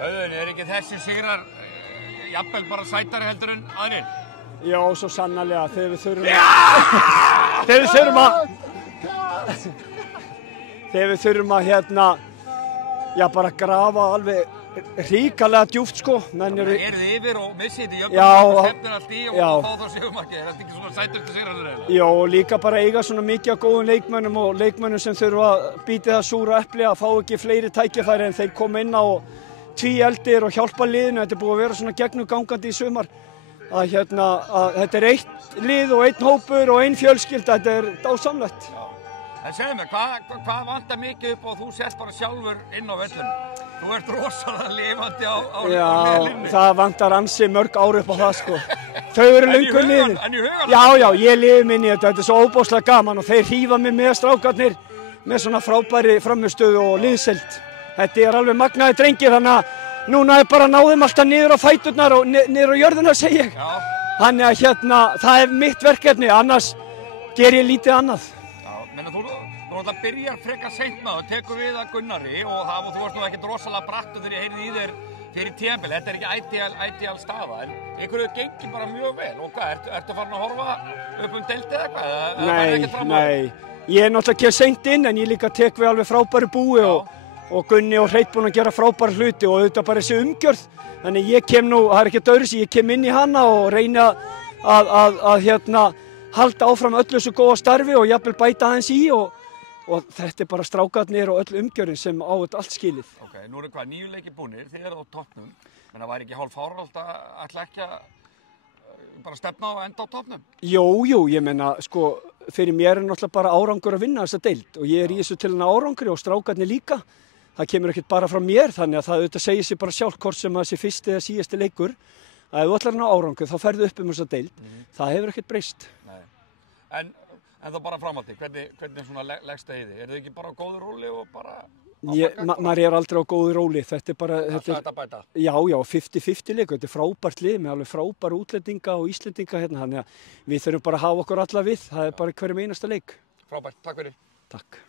Auðun, ekki þessi sigrar jafnvel bara sætari heldur en aðrir? Já, svo sannarlega, þegar við þurfum að já, bara grafa alveg hrikalega djúpt, sko. Eruð þið yfir og missið þetta jöfnum og stefnir allt í og fá þá sigurmarkið? Er þetta ekki svona sætur til sigrar þeirra? Já, og líka bara eiga svona mikið af góðum leikmönnum og leikmönnum sem þurfa að bíti það súra epli að fá ekki fleiri tækifæri en þeir koma inn á tvíeldir og hjálpa liðinu. Þetta er búið að vera svona gegnumgangandi í sumar að þetta er eitt lið og einn hópur og ein fjölskylda, þetta er dásamlegt. En segðu mig, hvað vantar mikið upp og þú sért bara sjálfur inn á vellinu? Þú ert rosalega lifandi á liðinu. Já, það vantar ansi mörg ár upp á það, sko. Þau eru löngu liðin. En í hugan? Já, ég lifi minni í þetta er svo óbóðslega gaman og þeir hrífa mig með strákarnir með svona frábæri frammistöðu og liðseild. Þetta er alveg magnaði drengir, þannig að núna er bara að ná þeim alltaf niður á fæturnar og niður á jörðina, segi ég. Já. Þannig að það er mitt verkefni, annars ger ég lítið annað. Þú náttúrulega byrjar frekar seint með og tekur við að Gunnari og þú varst nú ekkert rosalega brattur þegar ég heyrði í þér fyrir tímabil. Þetta er ekki ideal staða, en ykkur hefur gengið bara mjög vel. Og hvað, ertu farin að horfa upp deildið eða eitthvað? Nei, ég er náttúrulega ekki seint inn en ég líka tek við alveg frábæru búi og Gunni og Hreinn búin að gera frábæra hluti og auðvitað bara þessi umgjörð. Þannig ég kem nú, það er ekkert öðruvísi, ég kem inn í hana og reyna að halda áfram öllu þessu góða starfi og jafnvel bæta aðeins í og þetta er bara strákarnir og öll umgjörðin sem á þetta allt skilið. Ok, nú eru hvað 9 leikir búnir, þið eru á toppnum, en það væri ekki hálf fáránlegt að ætla ekki að bara stefna á að enda á toppnum? Jú, ég meina, sko, fyrir mér er náttúrulega bara árangur að vinna þessa deild og ég er í þessu til hana árangri og strákarnir líka. Það kemur ekkert bara frá mér, þannig að það auðvitað segir sér bara sjálf hvort sem að þessi fyrsti eða síðasti leikur að ef þú ætlar hana árangur þá ferðu upp þessa deild. Það hefur ekkert breyst. Nei. En þá bara framhaldi, hvernig svona leggst það í þig? Er þið ekki bara á góðu róli og bara... Maður er aldrei á góðu róli, þetta er bara... Þetta bæta? Já, 50-50 leikur, þetta er frábært lið með alveg frábæra útlendinga og Íslendinga hérna, þannig að við þurfum bara að hafa okkur alla við, það er bara hverjum einasta leik. Frábært, takk fyrir. Takk.